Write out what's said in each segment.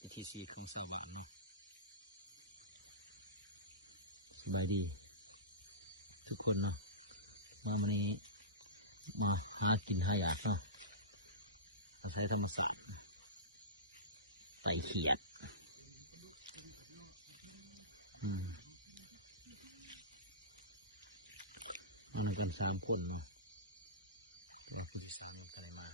วิธีซีของสาวบ้านเนาะสบายดีทุกคนเนาะวันนี้มาหากินหาอยากเนาะมาใช้ธรรมศาสตร์ไต่เขียดมันเป็น3 คนแล้วคือจะสั่งอะไรมา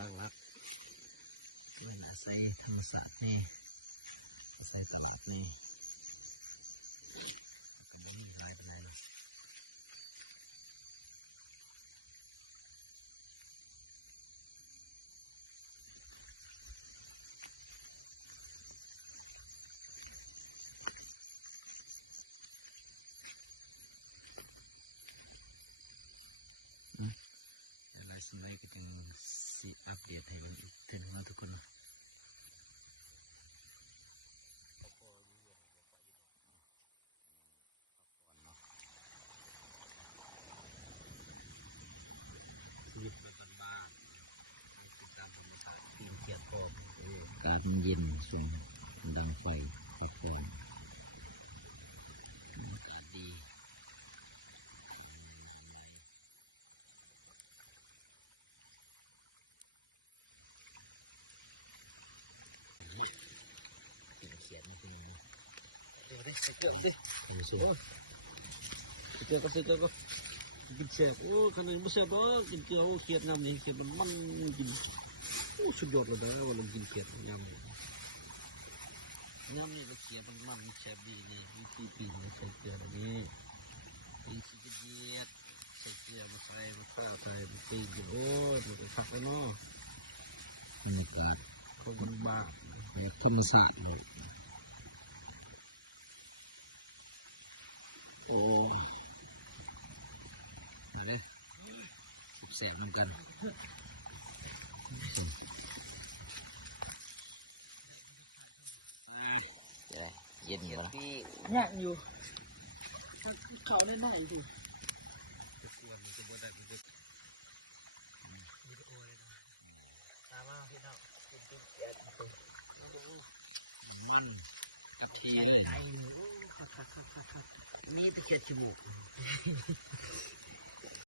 ล่างรักด้วยนะใส่ธรรมศาสตร์นี่ใส่ตำหนินี่ไม่มีหายไปไหนเลยอะไรสมัยก็จึงสิอัปเดตให้มันอีกเท่านั้นทุกคนชีวิตประจำวันติดตามธรรมชาติปีนเขียดพอกอากาศมันเย็นส่วนดังไฟขอบไฟอากาศดีเขียดมาเป็นยังไงเดี๋ยวดิใส่เกลือดิโอ้ยใส่เกลือก็ใส่เกลือก็กินเสียบโอ้ขนาดไม่เสียบกินเกลือโอ้เขียดน้ำนี่เขียดมันกินโอ้สุดยอดเลยนะว่าเรากินเขียดน้ำนี่เราเขียดมันแซ่บดีนี่วิธีปีนใส่เกลือแบบนี้ปีนขี้เกียจใส่เกลือมาใส่มาข้าวใส่มาปีนกินโอ้ยมันก็คักเลยเนาะนี่ก็คนมันบ้าแบบธรรมศาสตร์เลยโอ้ยเลยแสบเหมือนกันเย็นอยู่นะย่างอยู่เขาได้ไหนดิมันกะทิเลยนี่ตะเกียบจมูก